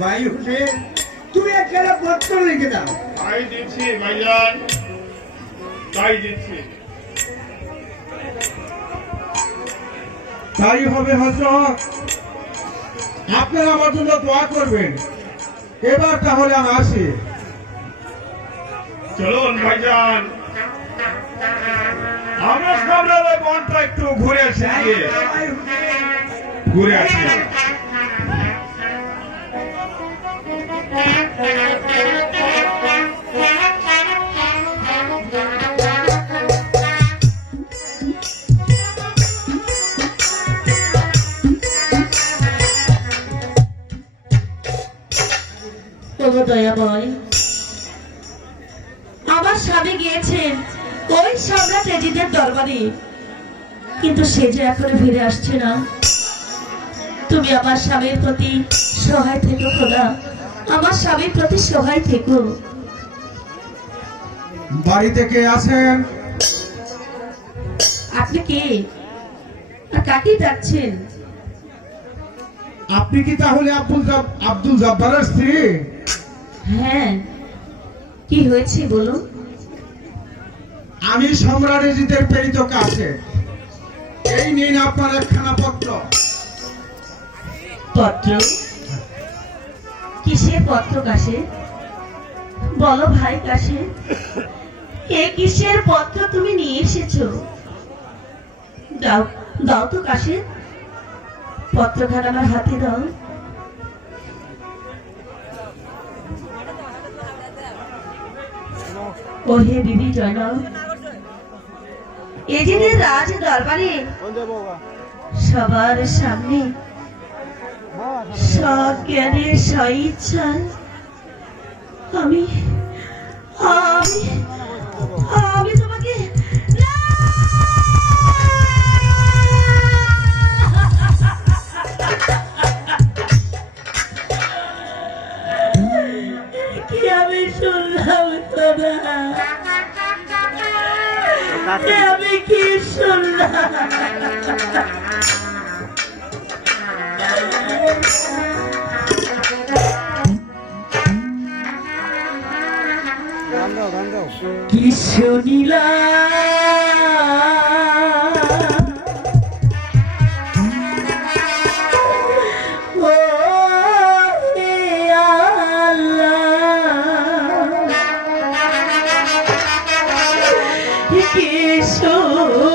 ভাই হোসেন, তুমি একটা পত্র লিখে দাও। তাই দিচ্ছি ভাইজান, তাই দিচ্ছি। তাই হবে হযরত, আপনারা আমার জন্য দোয়া করবেন। এবার তাহলে আমি আসি। চলুন ভাইজান, আমরা সামনে বনটা একটু ঘুরে আসি, ঘুরে আসি। দয়াময়, আমার স্বামী গিয়েছেন ওই সম্রাট এজিদের দরবারে, কিন্তু সে যে এখনো ফিরে আসছে না। তুমি আমার স্বামীর প্রতি সহায় থেকো খোদা, আমার স্বামীর প্রতি সহায় থেকো। বাড়িতে কে আছেন? আপনি কে আর কাকে যাচ্ছেন? আপনি কি তাহলে আব্দুল জব্বারের স্ত্রী? হ্যাঁ, কি হয়েছে বলুন। আমি সম্রাট এজিদের প্রেরিত কাছে, এই নিন আপনার একখানা পত্র। পত্র? কিসের পত্র কাশে? বলো ভাই কাশে, এ কিসের পত্র তুমি নিয়ে এসেছো? দাও দাও তো কাশে, পত্রখানা আমার হাতে দাও। ও হে বিবি জয়নব, এজিদের রাজ দরবারে সবার সামনে সজ্ঞানের স্বইচ্ছায় আমি আমি আমি তোমাকে কি আমি শুনলাম তোরা, আমি কি শুনলাম? কি শুনিলাম ও হে আল্লাহ, কি শুনিলাম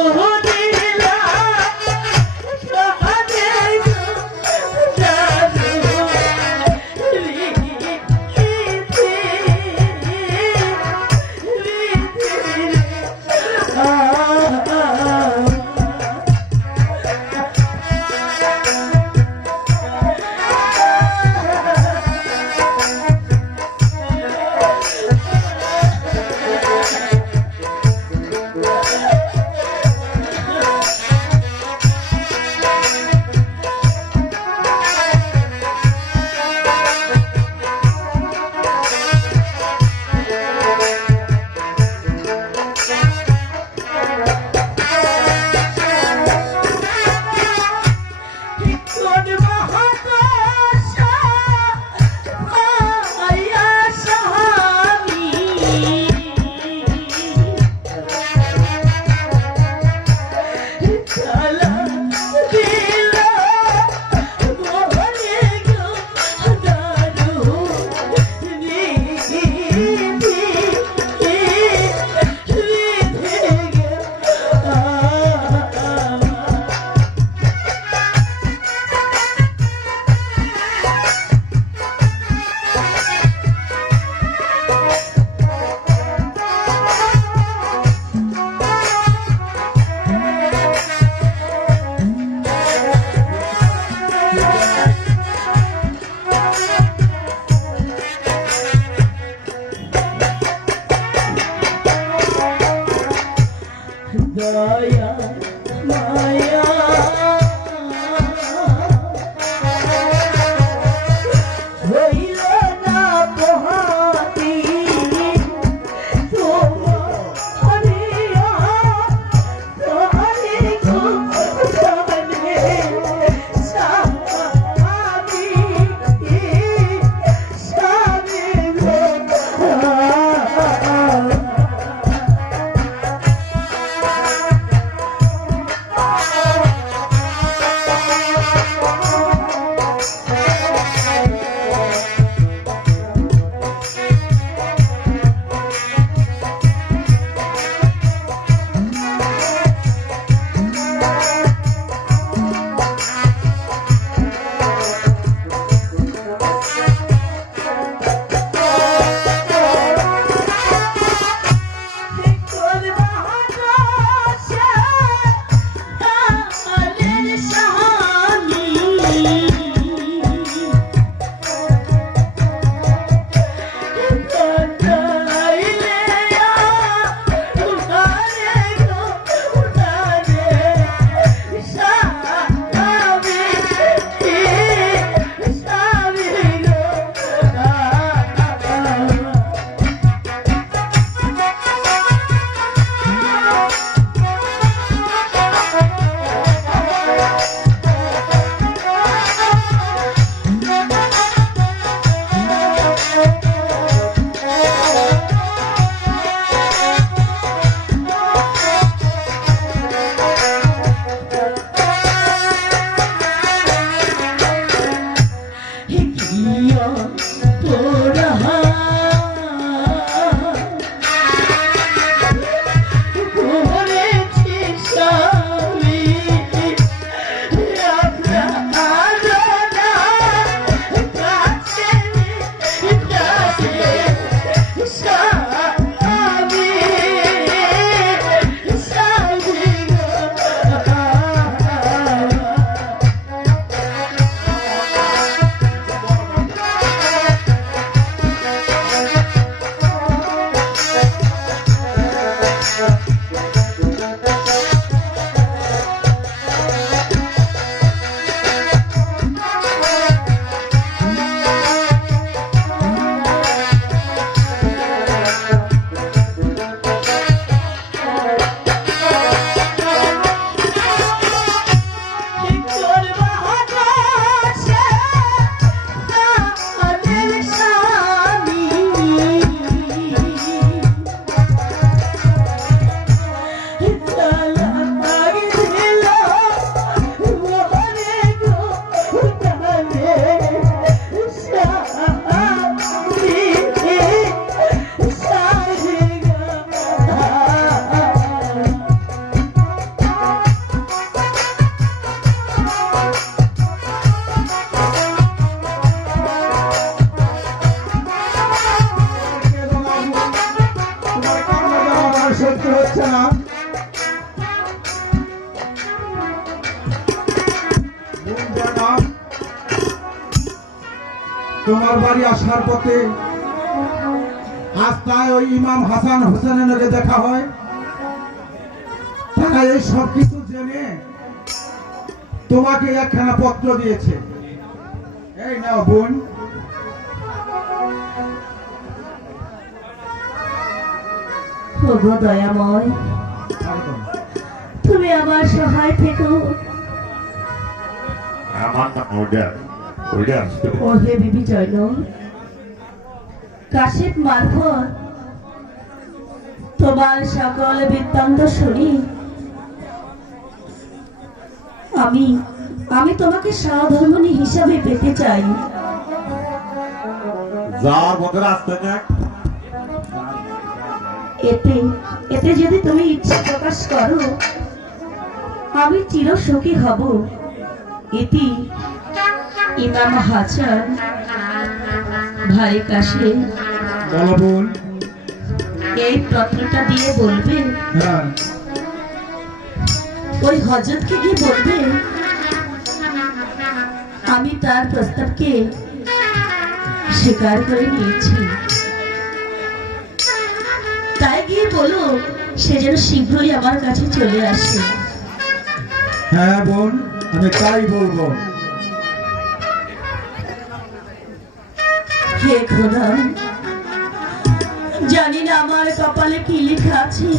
পোড়া করেছি স্বামী সহ্য হচ্ছে না। তোমার বাড়ি আসার পথে রাস্তায় ওই ইমাম হাসান হোসেনের সঙ্গে দেখা হয়। তারা এই সব কিছু জেনে তোমাকে একখানা পত্র দিয়েছে। এই নাও বোন। ওগো দয়াময়, তুমি আমার সহায় থেকো। আমার নাম ওইটা আসতে ও হে বিবি জৈন, কাশিপ মারফত তোমার সকল বৃত্তান্ত শুনি আমি তোমাকে সহধর্মিণী হিসাবে পেতে চাই। যাওয়ার মতো রাস্তা দেখ। এতে যদি তুমি ইচ্ছা প্রকাশ করো আমি চির সুখী হব। ইতি ইমাম হাসান ভাই কাশে বলো বোন। এই পত্রটা দিয়ে বলবে, হ্যাঁ, ওই হযরতকে গিয়ে বলবে আমি তার প্রস্তাবকে স্বীকার করে নিয়েছি। তাই গিয়ে বলো সে যেন শীঘ্রই আমার কাছে চলে আসে। হ্যাঁ বোন, আমি তাই বলবো। হে খোদা, জানি না আমার কপালে কি লেখা আছে,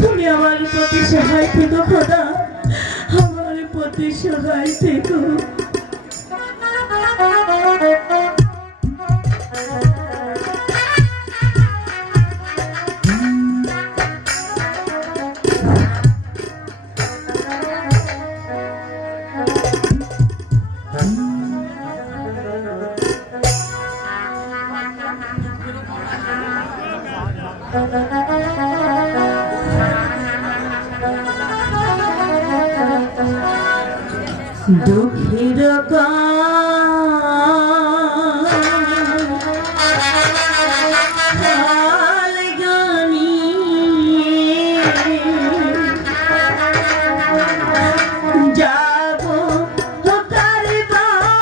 তুমি আমার প্রতি সহায় থেকো খোদা, আমার প্রতি সহায় থেকো। দুঃখের কাল গানি যাব তার বাড়ি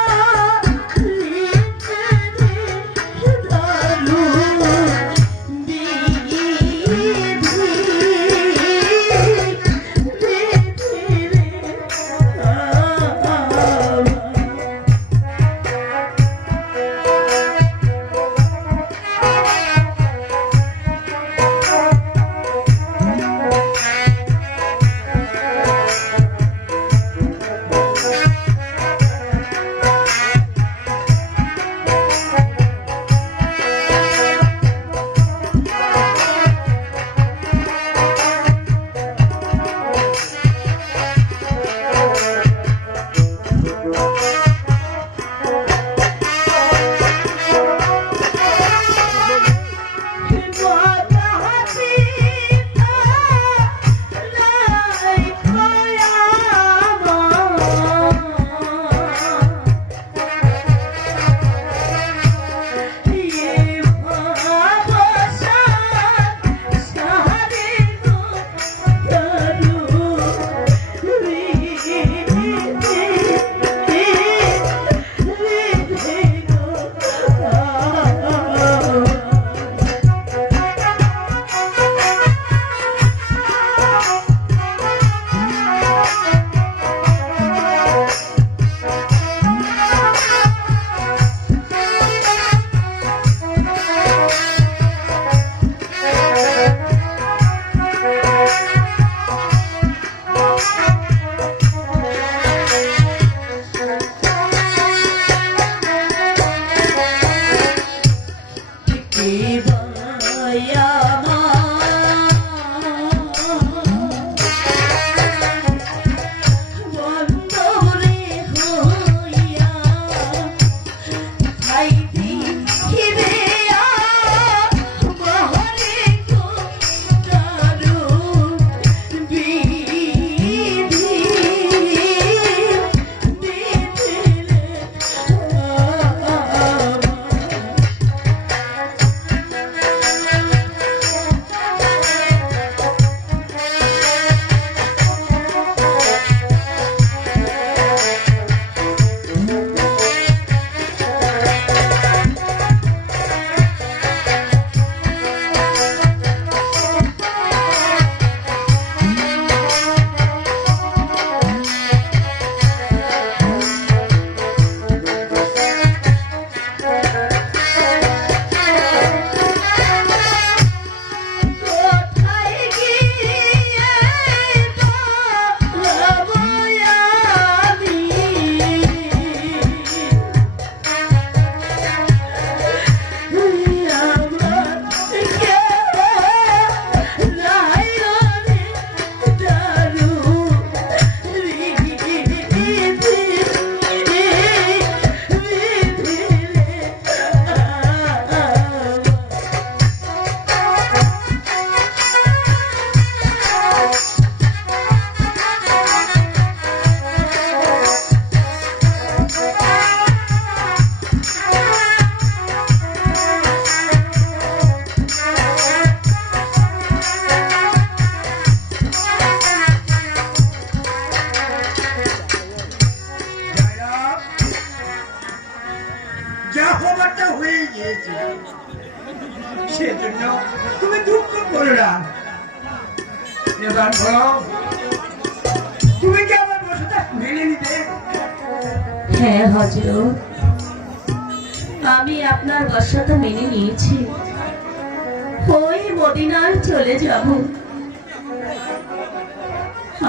যা হবারটা হয়ে গিয়েছে, সেজন্য তুমি দুঃখ করো না। এবার বলো, তুমি কি আমার বসাটা মেনে নিতে? হ্যাঁ হযরত, আমি আপনার বর্ষাটা মেনে নিয়েছি। ওই মদিনায় চলে যাব।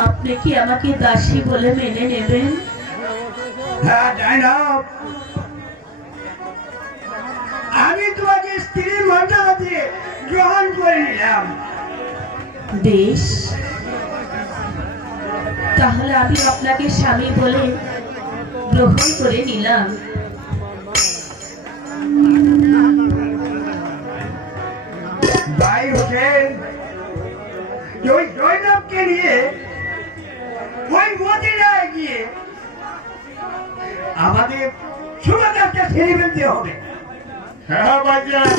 আপনি কি আমাকে দাসী বলে মেনে নেবেন? হ্যাঁ জাইনব, আমি তোমাকে স্ত্রীর মর্যাদা দিয়ে গ্রহণ করে নিলাম। বেশ, তাহলে আমি আপনাকে স্বামী বলে গ্রহণ করে নিলাম। ভাই হোসেন, ওই জয়নবকে নিয়ে ওই মদিনায় গিয়ে আমাদের সুবাদারকে ছেড়ে ফেলতে হবে। হ্যাঁ ভাইজান,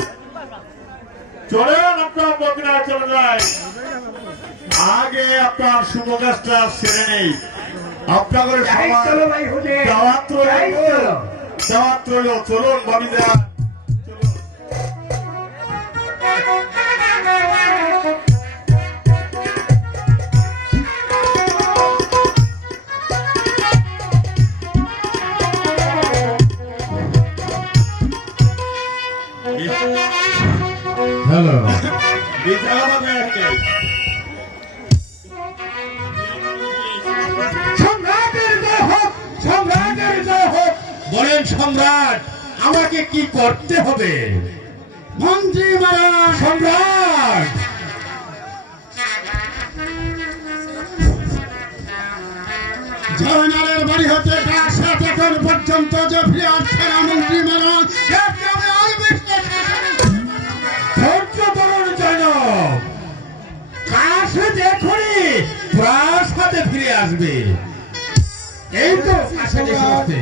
চলেন আপনার মদিনা চলে যায়। আগে আপনার শুভ কাজটা সেরে নেই। আপনাদের যাই সবাই চলো ভাই হোসেন, দাওয়াত যাই রইল, চলো। দাওয়াত রইল। চলুন ভাবিজান, চলুন। হ্যালো, সম্রাটের জয় হোক, সম্রাটের জয় হোক। বলেন সম্রাট, আমাকে কি করতে হবে? মন্ত্রী মহারাজ, সম্রাট, জয়নালের বাড়ি হতে কাশাত এখন পর্যন্ত যে ফিরে আসছে না মন্ত্রী মহারাজ, ধৈর্য ধরুন জয়নব। কাশে দেখুনি প্রাসাদে ফিরে আসবে। এই তো কাশে দেখতে।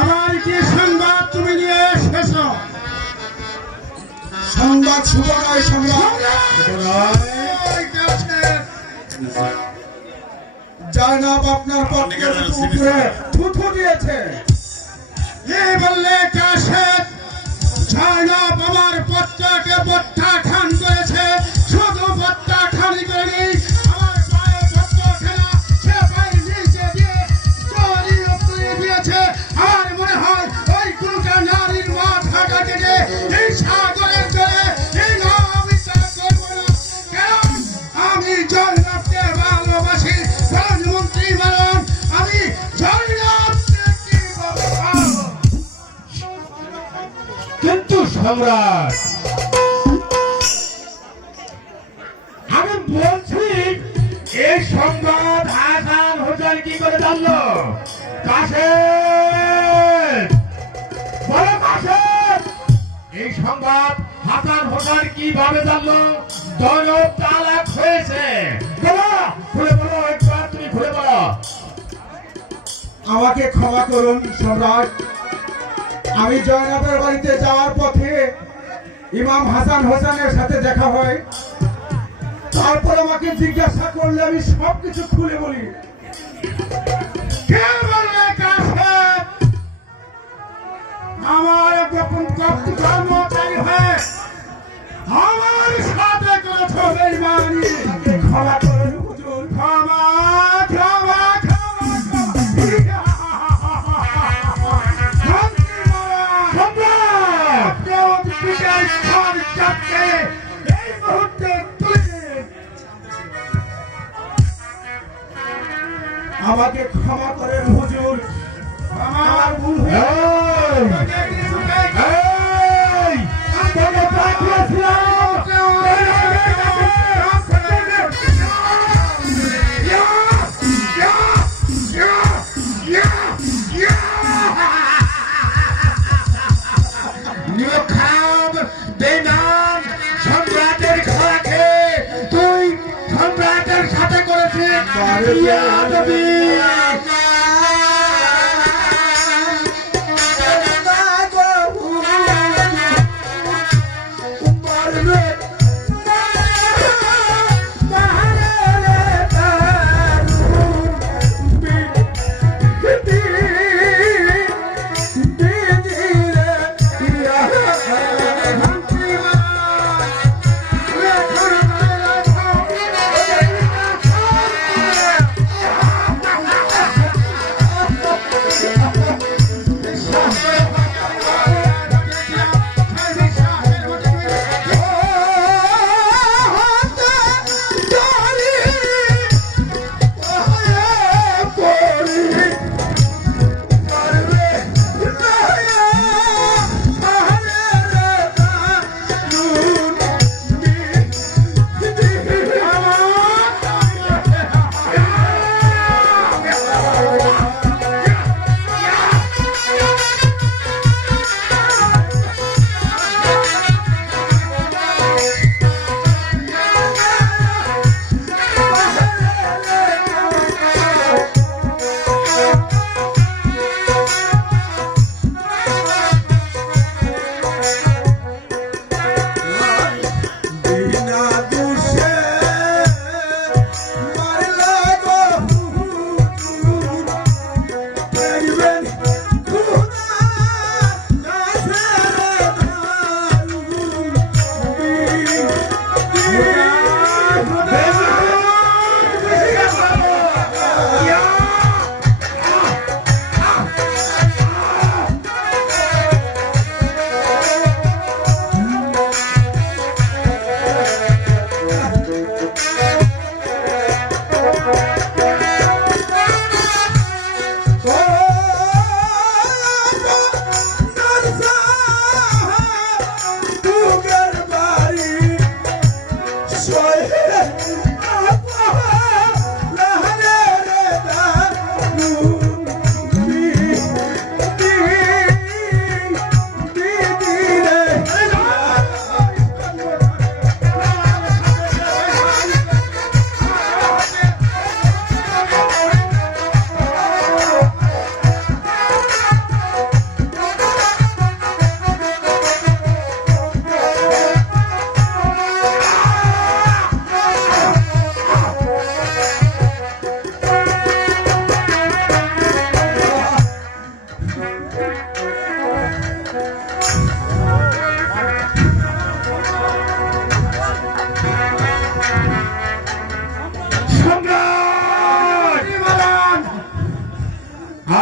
আমার কি সংবাদ তুমি নিয়ে এসেছ? সংবাদ শুভ নয় সম্রাট। জয়নব আপনার পক্ষে উপরে থুথু দিয়েছে। এ বললে কাশেদ, জয়নব আমার পত্রকে প্রত্যাখ্যান করেছে। শুধু প্রত্যাখ্যানই করেনি, আমার পায়ে পত্র খেলা সে পায়ে নিচে দিয়ে চুরি উপরে দিয়েছে। আমার মনে হয় ওই কুলকা নারীর মাথাটা কেটে এই সাগরের জলে এই নাম বিশ্বাস করবো না। কারণ আমি জয়নবকে ভালোবাসি। প্রধানমন্ত্রী বলুন, আমি জয়নবকে কিভাবে পাবো? কিন্তু সম্রাট, আমি বলছি এই সংবাদ হাসান হোসেন কি করে জানলো? কাশেদ, বলো কাশেদ, এই সংবাদ হাসান হোসেন কিভাবে জানলো? জয়নব তালাক হয়েছে। বলো, খুলে বলো, একবার তুমি খুলে বলো। আমাকে ক্ষমা করুন সম্রাট, আমি জয়নবের বাড়িতে যাওয়ার পথে ইমাম হাসান হোসেনের সাথে দেখা হয়। তারপর আমাকে জিজ্ঞাসা করলে আমি সবকিছু খুলে বলি। কে বললে কাশেদ? আমার গোপন কর্মচারী হয়ে আমার সাথে করেছ বেঈমানি। ক্ষমা করুন হুজুর, ক্ষমা ক্ষমা আমাকে ক্ষমা করেন হুজুর, আমার ভুল হয়েছে। তোকে পাঠিয়েছিলাম। বেনাম সম্রাটের ঘোড়া খেয়ে তুই সম্রাটের সাথে করেছিস বিয়াদবি।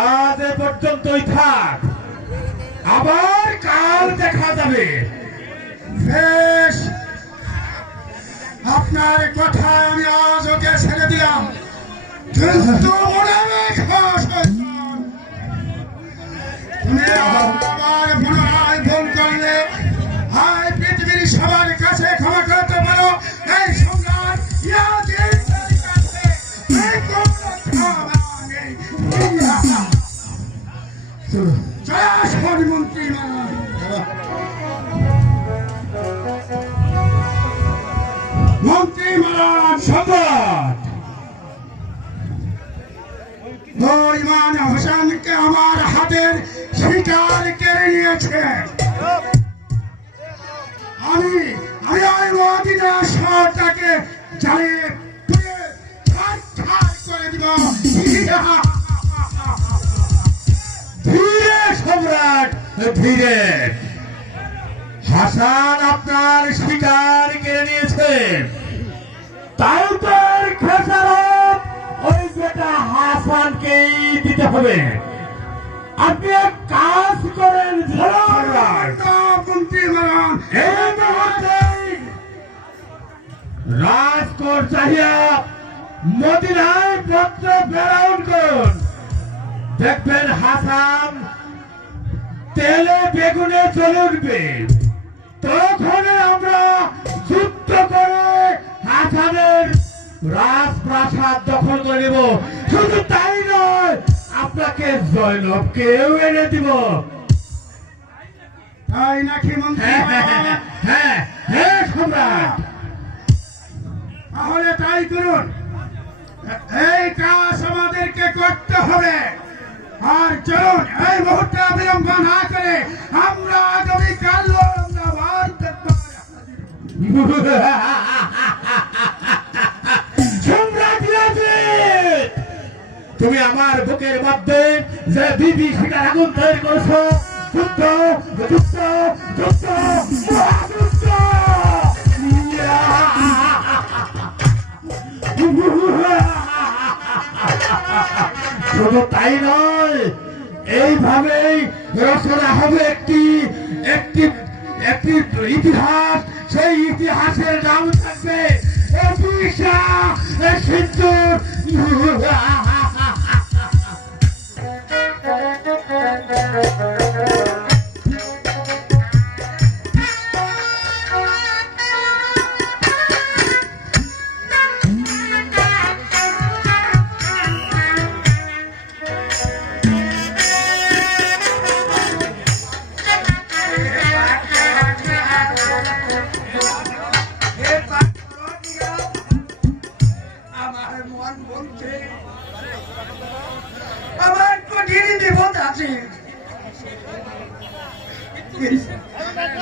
আজ এ পর্যন্তই থাক, আবার কাল দেখা যাবে। বেশ, আপনার কথায় আমি আজ ওকে ছেড়ে দিলাম, কিন্তু মনে রেখো শয়তান, তুমি আবার পুনরায় ভুল করলে হয় পৃথিবীর সবার কাছে ক্ষমা করতে পারো, এই সম্রাট ইয়াজিদের কাছে এই কোনো ক্ষমা নেই। জয় আসুন মন্ত্রী মন্ত্রী মহারাজ। সম্রাট, ইমাম হোসেনকে আমার হাতের শিকার কেড়ে নিয়েছে। আমি আমি ওই মদিনা শহরটাকে জ্বালিয়ে পুড়িয়ে ছারখার করে দিব। ধীরে সম্রাট, ধীরে। হাসান আপনার শিকার কেড়ে নিয়েছে, তাই তার খেসারত ওই বেটা হাসানকেই দিতে হবে। আপনি এক কাজ করেন সম্রাট, মন্ত্রী মহারাজ, এই মুহূর্তেই রাজকোট চাহিয়া মদিনায় পত্র প্রেরণ করুন। দেখবেন হাসান তেলে বেগুনে চলে উঠবে, তখন আমরা যুদ্ধ করে হাসানের রাজপ্রাসাদ দখল করে নেব। শুধু তাই নয়, আপনাকে জয়নবকেও এনে দিব। তাই নাকি মন্ত্রী মহারাজ? হ্যাঁ হ্যাঁ সম্রাট, তাহলে তাই করুন, এই কাজ আমাদেরকে করতে হবে। আর চলুন এই মুহূর্তে বিলম্ব না করে আমরা আগামীকাল আমরা ভারতের সম্রাট ইয়াজিদ, তুমি আমার বুকের মধ্যে যে বিভীষিকার আগুন তৈরি করেছো, যুদ্ধ যুদ্ধ যুদ্ধ মহাযুদ্ধ। শুধু তাই নয়, এইভাবেই রচনা হবে একটি একটি একটি ইতিহাস। সেই ইতিহাসের নাম থাকবে সিন্ধু। আমার মন বলছে আমার কঠিন বিপদ আছে,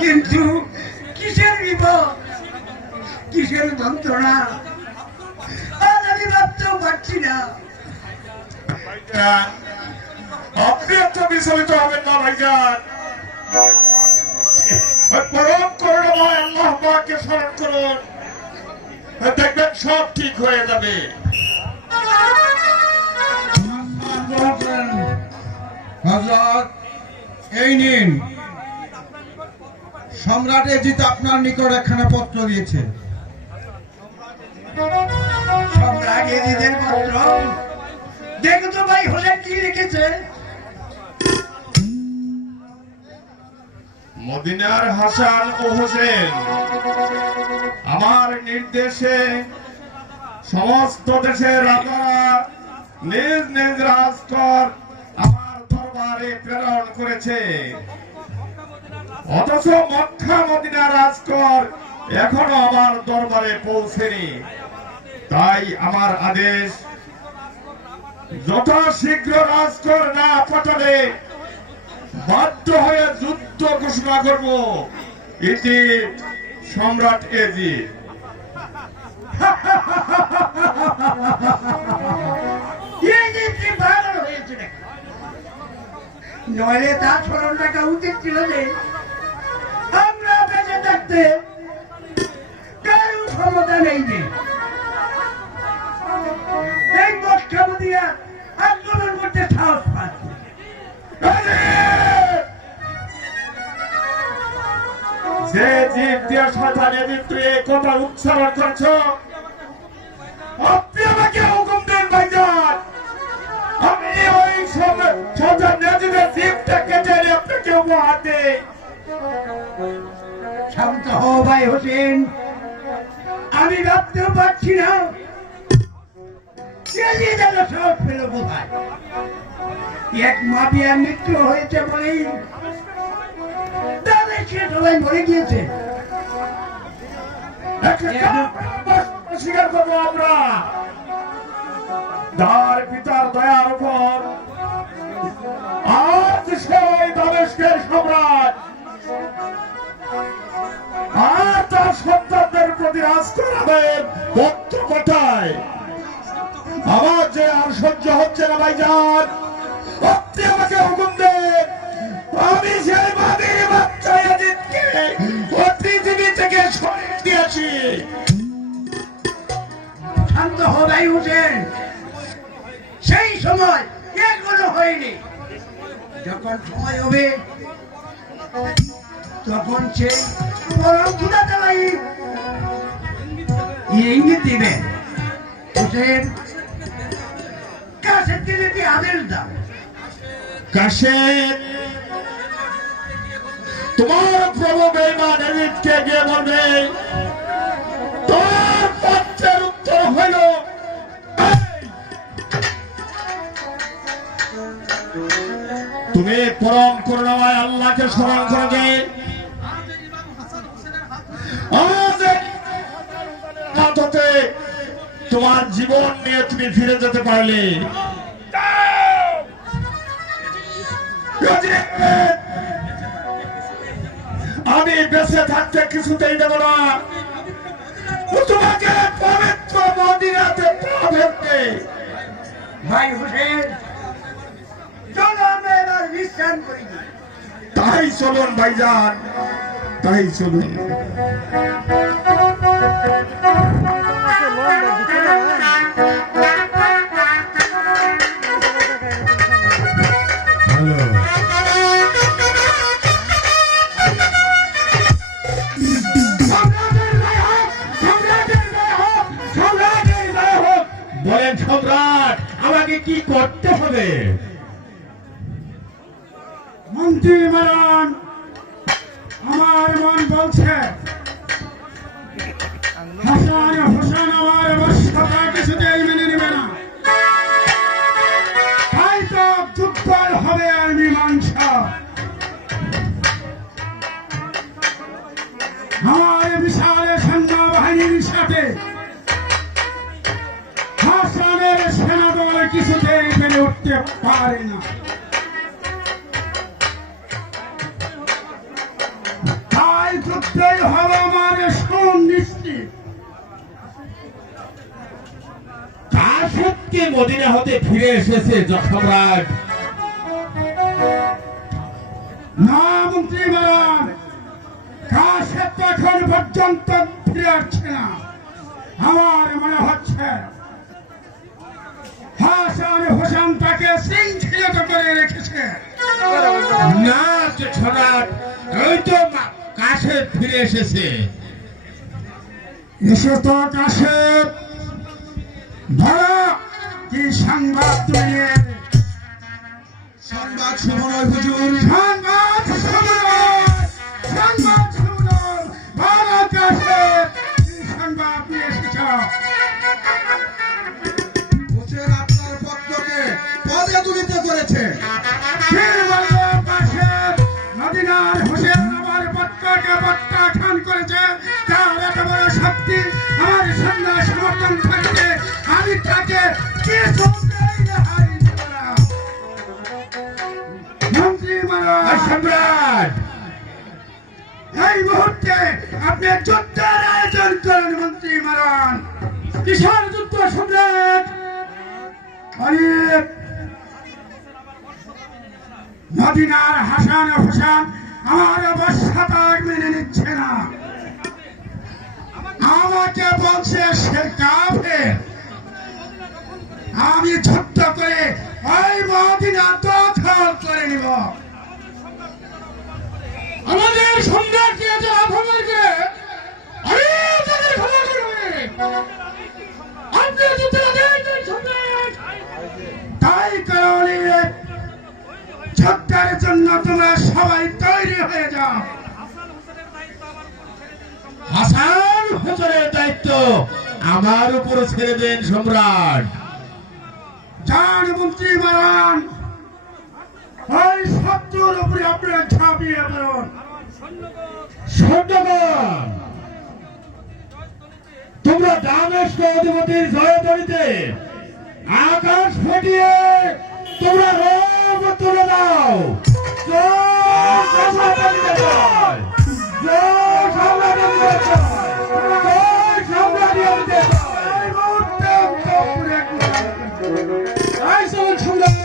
কিন্তু কিসের বিপদ, কিসের যন্ত্রণা আজ আমি ভাবতেও পারছি না। আপনি এত বিচলিত হবেন না ভাইজান, পরম করুণাময় আল্লাহ পাককে স্মরণ করুন, দেখবেন সব ঠিক হয়ে যাবে। হযরত, এই নিন, সম্রাট এজিদ আপনার নিকট একখানা পত্র দিয়েছে। সম্রাট এজিদের পত্র? দেখো তো ভাই হোসেন কি লিখেছে। মদিনার হাসান ও হোসেন আমার নির্দেশে সমস্ত দেশের রাজারা নিজ নিজ রাজকর আমার দরবারে প্রেরণ করেছে, অথচ মক্কা মদিনা রাজকর এখনো আমার দরবারে পৌঁছেনি। তাই আমার আদেশ, যথাশীঘ্র রাজকর না পাঠালে বাধ্য হয়ে যুদ্ধ ঘোষণা করব। এটি সম্রাট এজিদ। এজিদ কি পাগল হয়েছে নাকি? নইলে তার স্মরণ রাখা উচিত ছিল যে আমরা বেঁচে থাকতে কারো ক্ষমতা নেই যে এই মক্কা মদিনা আক্রমণ করতে সাহস পাচ্ছে। যে জীব দিয়ে শয়তান এজিদ তুই এই কথা উচ্চারণ করছো, আপনি আমাকে হুকুম দেন ভাইজান, আমি ওই শয়তান এজিদের জীবটা কেটে এনে আপনাকে উপহার দেই। শান্ত হও ভাই হোসেন, আমি ভাবতেও পারছি না সাহস পেল কোথায়। এক মাবিয়ার মৃত্যু হয়েছে বলেই তাদের সে সবাই মরে গিয়েছে। স্বীকার করবো আমরা, তার পিতার দয়ার উপর আজ সেই দামেস্কের সম্রাট আর তার সন্তানদের প্রতি রাজকর আদায়ের পত্র পাঠায়। আমার যে আর সহ্য হচ্ছে না ভাইজান, আপনি আমাকে হুকুম দেন, আমি সেই মাদির বাচ্চা এজিদকে পৃথিবী থেকে সরিয়ে দিয়েছি। শান্ত হও ভাই হোসেন, সেই সময় এখনো হয়নি। যখন সময় হবে তখন সেই পরম ক্ষুধা চালাই ইঙ্গিত দিবে। হোসেন কাছের দিলে কি আদেশ দাও। কাশেম, তোমার প্রভু বেঈমান এজিদকে গিয়ে বলবে, তোমার পত্রের উত্তর হইল তুমি পরম করুণাময় আল্লাহকে স্মরণ করবে, তোমার জীবন নিয়ে তুমি ফিরে যেতে পারলে। আমি বেঁচে থাকতে কিছুতেই দেব না তোমাকে পবিত্র মদিনাতে পা ফেলতে। ভাই হোসেন, চলো আমরা এবার বিশ্রাম করি। তাই চলুন ভাইজান, তাই চলুন। বলেন সম্রাট, আমাকে কি করতে হবে? মন্ত্রী মারান, আমার মন বলছে হাসান হোসেন আমার অবশ্যতা কিছুতেই মেনে নেবে না। তাই তো যুদ্ধ হবে আর মীমাংসা। আমার বিশাল সেনাবাহিনীর সাথে হাসানের সেনাদল কিছুতেই পেরে উঠতে পারে না। তাই যুদ্ধই হবে আমার সুনিশ্চিত। কাশেদকে মদিনা হতে ফিরে এসেছে সম্রাট। না মন্ত্রী মারান, কাশেদ তো এখন পর্যন্ত ফিরে আসছে না। আমার মনে হচ্ছে হাসান হোসেন তাকে শৃঙ্খলিত করে রেখেছে। সম্রাট ওই তো কাছে ফিরে এসেছে। এসে তো কাশেপ, বলো কি সংবাদ তুমি নিয়ে? সংবাদ শুভ নয় হুজুর, সংবাদ শুভ নয়, সংবাদ শুভ নয়। বলো কাশেপ, কি সংবাদ নিয়ে এসেছ? হোসেন আপনার পত্রকে পদে তুলিতে করেছে। কে বললো কাশেপ? মদিনার হোসেন আমার পত্রকে প্রত্যাখ্যান করেছে। তার এত বড় শক্তি আমার সন্ধ্যা সমর্থন থাকতে আমি তাকে কিছুতেই রেহাই দেব না। মন্ত্রী মহারাজ, সম্রাট এই মুহূর্তে আপনি যুদ্ধের আয়োজন করেন। মন্ত্রী মহারাজ, কিসের যুদ্ধ সম্রাট? অনেক মদিনার হাসান হোসেন আমার অবস্থাটা মেনে নিচ্ছে না। আমাকে বলছে সে কাফের। আমি যুদ্ধ করে ওই মদিনা দখল করে নিব। আমাদের সম্রাট দিয়েছে আফামারকে, আমি তাদের ক্ষমা করবে। আপনি যুদ্ধে দেন সম্রাট। তাই কারণে যুদ্ধের জন্য তোমরা সবাই তৈরি হয়ে যাও। হাসান হোসেনের দায়িত্ব আমার উপরে ছেড়ে দেন সম্রাট। যান মন্ত্রী মারান, ওই শত্রুর উপরে আপনারা ঝাঁপিয়ে পড়ুন। সৈন্যগণ, তোমরা দামেস্ক অধিপতির জয়ধ্বনিতে আকাশ ফাটিয়ে তোমরা রব তুলে দাও। জয় সম্রাটের জয়, জয় সম্রাটের জয়, জয় সম্রাটের জয়। এই মুহূর্তে উপরে জয় সম্রাট।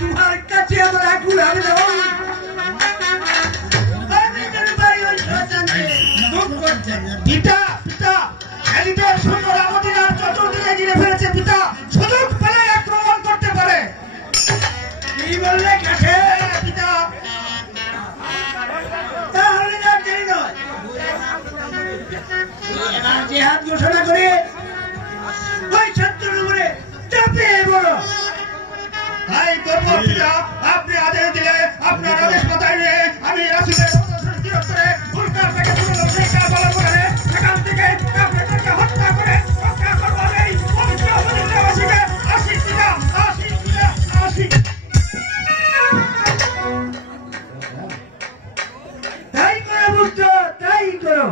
তোমার কাছে আমার আগুন হবে না। পিতা, পিতা, এলিদের সুন্দর মদিনার চতুর্দিকে ঘিরে ফেলেছে। পিতা, সুযোগ পেলে আক্রমণ করতে পারে। কি বললে কাছে? পিতা, তাহলে আর দেরি নয়, এবার জিহাদ ঘোষণা করে ওই শত্রুর উপরে চাপিয়ে পড়ো। তাই করব পিতা, আপনি আদেশ দিলে আপনার আদেশ মাথায় নিয়ে আমি রাসূলের অনুসরণ করে উল্কার থেকে পুরো শিক্ষা পালন করে সেখান থেকে আপনাদেরকে হত্যা করে রক্ষা করব। এই পবিত্র মদিনাবাসীকে আশীষ পিতা, আশীষ পিতা, আশীষ। তাই করো পুত্র, তাই করো।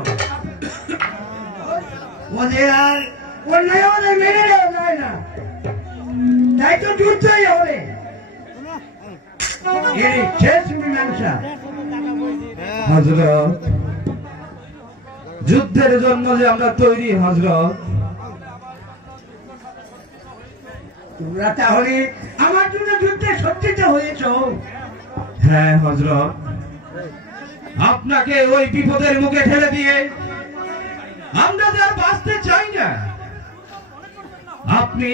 ওদের আর অন্যায় আমাদের মেনে নেওয়া যায় না, তাই তো যুদ্ধই হবে। এর শেষ মীমাংসা। হযরত, যুদ্ধের জন্য যে আমরা তৈরি হযরত। তোমরা তাহলে আমার জন্য যুদ্ধে সজ্জিত হয়েছ? হ্যাঁ হযরত, আপনাকে ওই বিপদের মুখে ঠেলে দিয়ে আমরা যে আর বাঁচতে চাই না। আপনি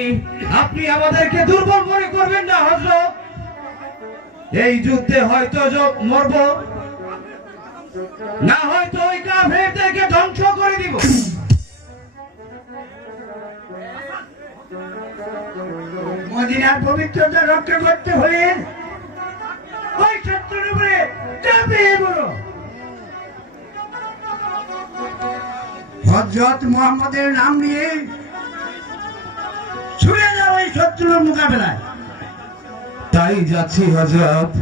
আপনি আমাদেরকে দুর্বল মনে করবেন না হযরত। এই যুদ্ধে হয়তো মরব, না হয়তো ওই কাফেরদেরকে ধ্বংস করে দিব। মদিনার পবিত্রতা রক্ষা করতে হলে ওই শত্রুর উপরে চাপিয়ে পড়ো। হযরত মুহাম্মদের নাম নিয়ে ছুড়ে যাও ওই শত্রুর মোকাবেলায়। তাই যাচ্ছি হযরত।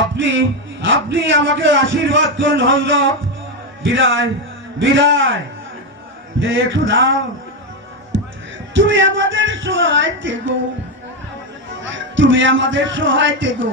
আপনি আপনি আমাকে আশীর্বাদ করুন হযরত। বিদায়, বিদায়। হে খোদা, তুমি আমাদের সহায় থেকো, তুমি আমাদের সহায় থেকো।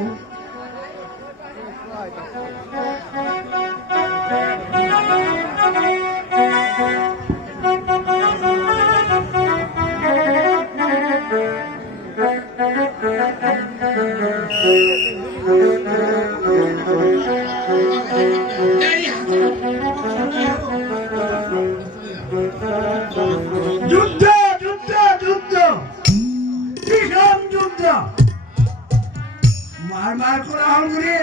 যুদ্ধ যুদ্ধ যুদ্ধ ভীষণ যুদ্ধ মার করা হঙ্গুরে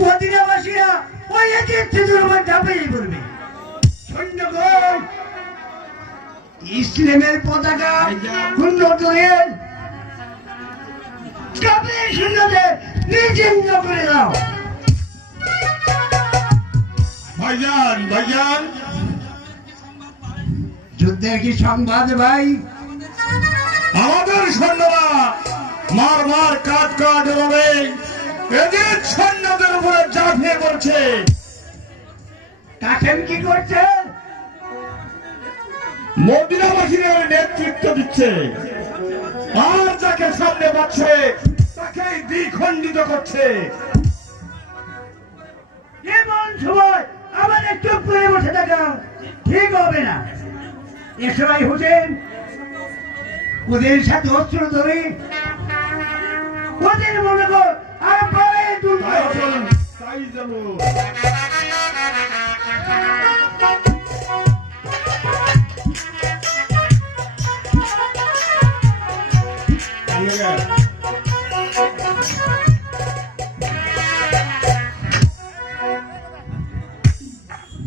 মদিনাবাসীরা ওই একের থেকে আমার ঝাঁপিয়ে পড়বে সৈন্যগণ ইসলামের পতাকা সুন্দর কাপড়ের সৈন্যদের নির্চিহ্ন করে দাও। ভাইজান ভাইজান, যুদ্ধের কি সংবাদ ভাই? আমাদের সৈন্যরা মার মার কাট কাট হবে এদের সৈন্যদের উপরে ঝাঁপিয়ে পড়ছে। কাছেন কি করছে? মদিনাবাসীরা নেতৃত্ব দিচ্ছে, আর যাকে সামনে পাচ্ছে তাকে দ্বিখণ্ডিত করছে। এমন সময় আমাদের চুপ করে বসে থাকা ঠিক হবে না। এ সময় হোসেন ওদের সাথে অস্ত্র ধরে ওদের মনে কর আর পরে তাই চলুন, তাই চলুন।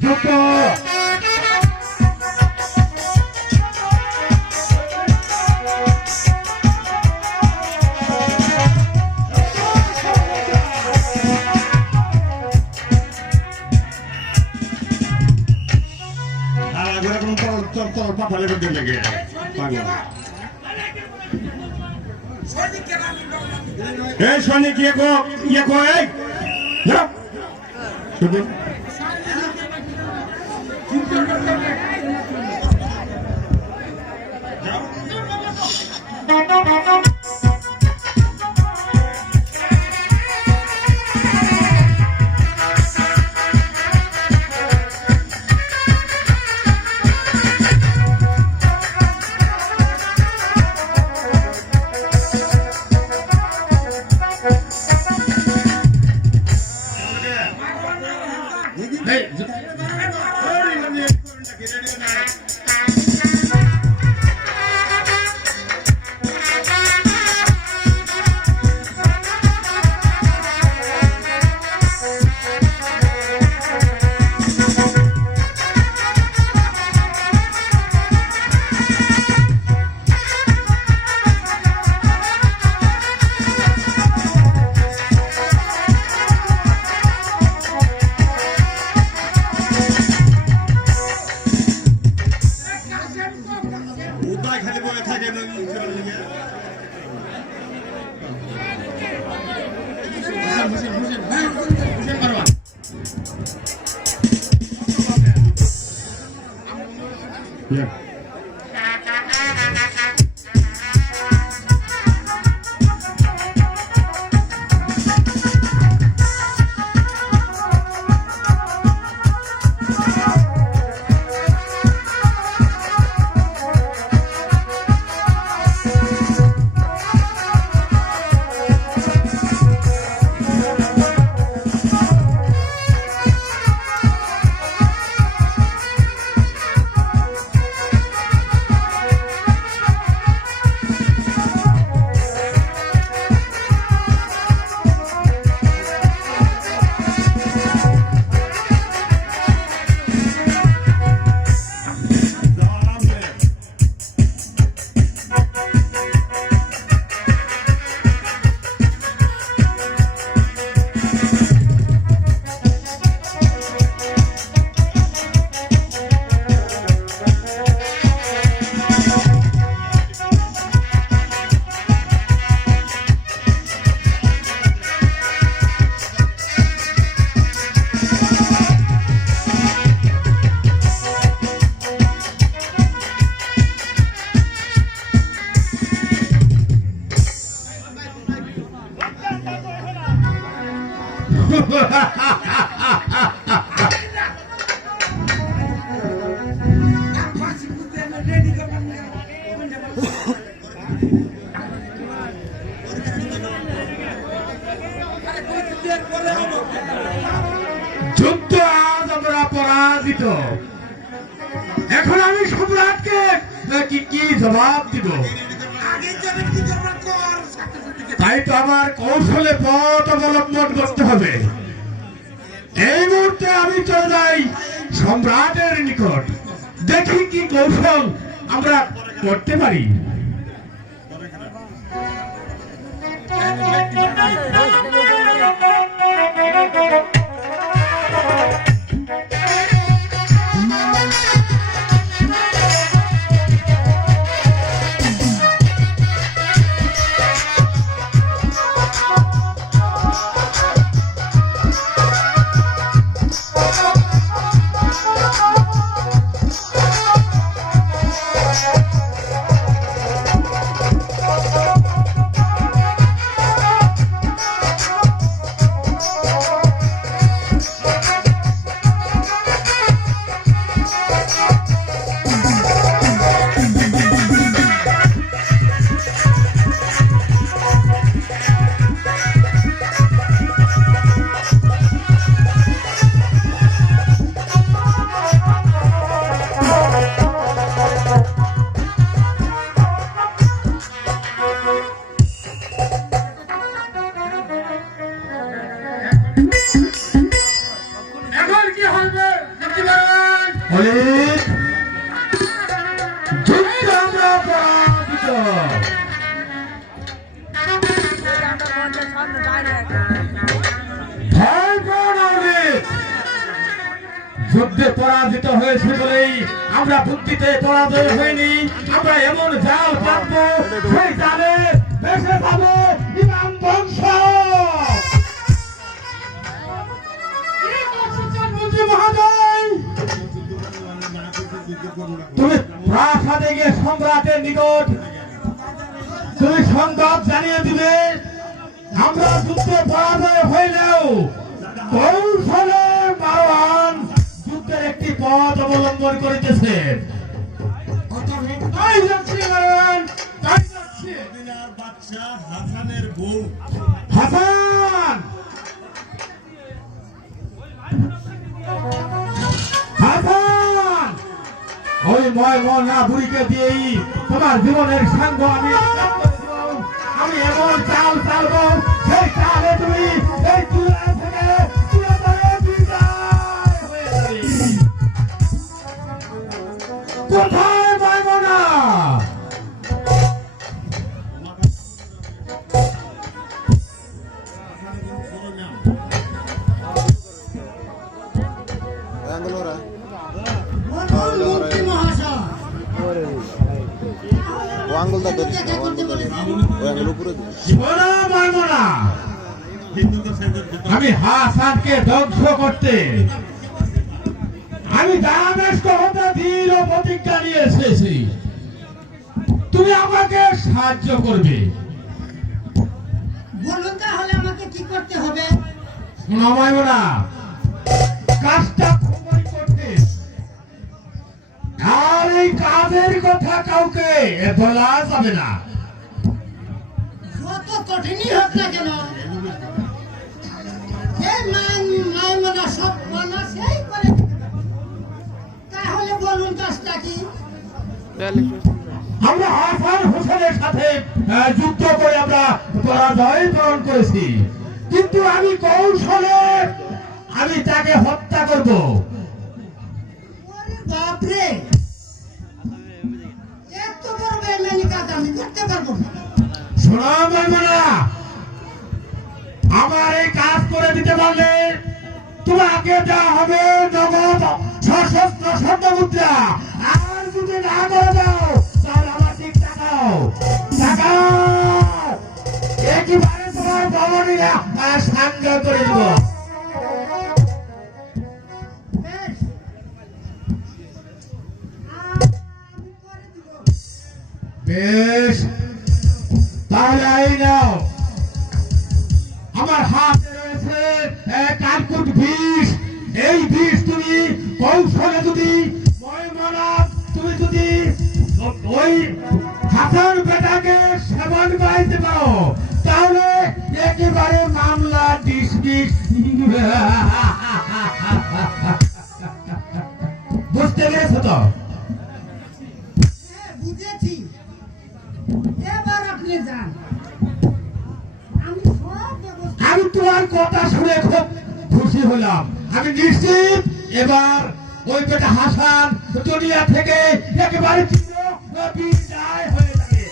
যুদ্ধ পাঠালে লেগে এই সৈনিক ইয়ে কো এই যাও শুধু Yeah. পরাজিত। এখন আমি সম্রাটকে কি কি জবাব দিব? তাই তো আমার কৌশলে পথ অবলম্বন করতে হবে। এই মুহূর্তে আমি চলে যাই সম্রাটের নিকট, দেখি কি কৌশল আমরা করতে পারি। এখন কি হবে শক্তিমান? অলিক, যুদ্ধে আমরা পরাজিত। ভয় পেও না অলিক, যুদ্ধে পরাজিত হয়েছে বলেই আমরা বুদ্ধিতে পরাজয় হয়নি। আমরা এমন জাল পাতবো, সেই জালে ভেসে যাবো ইমাম বংশ। মন্ত্রী মহোদয়, তুমি প্রাসাদে গিয়ে সম্রাটের নিকট তুমি সংবাদ জানিয়ে দিবে আমরা যুদ্ধে পরাজয় হইলেও কৌশলে মারওয়ান যুদ্ধের একটি পথ অবলম্বন করিতেছে। তাই যাচ্ছি মারওয়ান, তাই যাচ্ছি। হাসান, হাসান, ওই ময়মনা বুড়িকে দিয়েই তোমার জীবনের সাঙ্গ আমি ত্যাগ করে দিব। আমি এমন চাল চালবো, সেই চালে তুমি এই চুলা থেকে চিরতরে বিদায় হয়ে যাবে। কোথায় ময়মনা? মন্ত্রী মহাশয়, ও আঙ্গুলটা ধরিস না, ও আঙ্গুল উপরে দিস। শোনো ময়মনা, আমি হাসানকে ধ্বংস করতে আমি দামেস্ক হতে দৃঢ় প্রতিজ্ঞা নিয়ে এসেছি। তুমি আমাকে সাহায্য করবে। বলুন তাহলে আমাকে কি করতে হবে? শোনো ময়মনা, কাজটা খুবই কঠিন, আর এই কাজের কথা কাউকে বলা যাবে না। যত কঠিনই হোক না কেন, এই মাইমনা সব বলা সেই করে দিতে পারে। তাহলে বলুন কাজটা কি? আমরা হাসান হোসেনের সাথে যুদ্ধ করে আমরা পরাজয় বরণ করেছি, কিন্তু আমি কৌশলে আমি তাকে হত্যা করব। ওরে বাপরে, এত বড় বেইমানি কাজ আমি করতে পারবো না। শোনো ময়মনা, আমার এই কাজ করে দিতে পারলে তোমাকে দেওয়া হবে নগদ সশস্ত্র স্বর্ণমুদ্রা, আর যদি না করে দাও তাহলে আমার ঠিক টাকাও টাকাও একেবারে তোমার ভবনীরা সাঙ্গ করে দিব। বেশ, আমি করে দিব। বেশ, তাহলে এই নাও, আমার হাতে রয়েছে কালকুট বিষ। এই বিষ তুমি কৌশলে যদি ময়মনা তুমি যদি ওই হাসান বেটাকে সেবন করাইতে পারো, তাহলে একেবারে মামলা ডিসমিস। তোমার কথা শুনে খুব খুশি হলাম। আমি নিশ্চিত এবার ওই বেটা হাসান দুনিয়া থেকে একেবারে বিদায় হয়ে যাবে।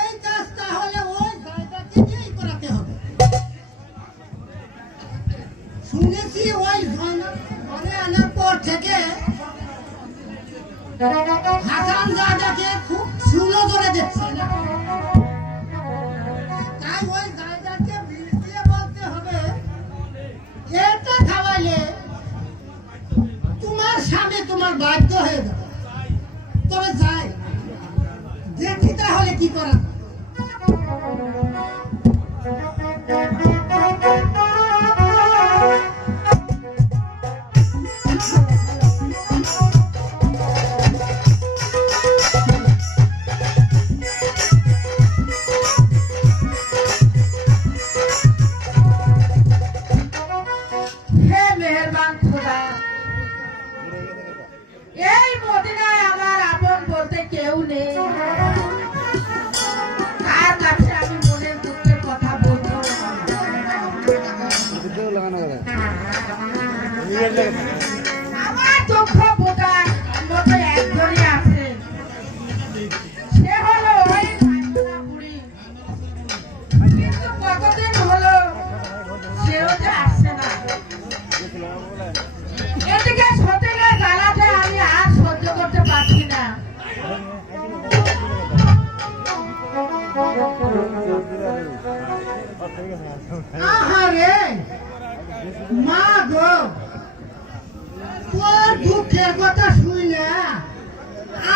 এই কাজ তাহলে ওই জায়গাকে দিয়েই করাতে হবে। শুনেছি ওই ঘরে আনার পর থেকে হাসান জায়গাকে খুব সুলো ধরে দেখছে না। তাই ওই জায়গাকে বিষ দিয়ে বলতে হবে এটা খাওয়াইলে তোমার স্বামী তোমার বাধ্য হয়ে যাবে। তবে যাই দেখি তাহলে কি করা যায়। হে মেহেরবান খোদা, এই মদিনায় আমার আপন বলতে কেউ নেই। কার কাছে আমি মনের দুঃখের কথা বলবো? আমার দুঃখ বোঝার মতো একজনই আছে, সে হলো ওই মাইমুনা বুড়ি। কিন্তু কতদিন হলো সেও যে আসছে না। এদিকে সতীনের জ্বালাতে আমি আর সহ্য করতে পারছি না। আহারে মা গো, তোর দুঃখের কথা শুনে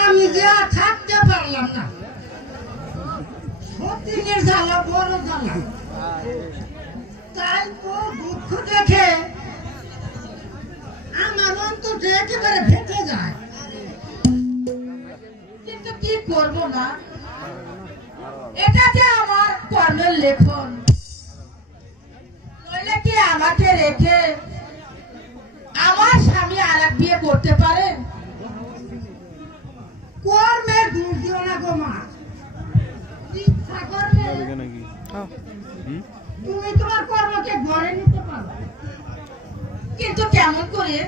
আমি যে আর থাকতে পারলাম না। সতীনের জ্বালা বড় জ্বালা, তাই তোর দুঃখ দেখে আমার অন্তরটা একেবারে ফেটে যায়। কিন্তু কি করব না, এটা যে আমার কর্মের লেখন। নইলে কি আমাকে রেখে আমার স্বামী আর এক বিয়ে করতে পারে? কর্মের দোষ দিও না গো মা। ইচ্ছা করলে তুমি তোমার কর্মকে গড়ে নিতে পারো। কিন্তু কেমন করে?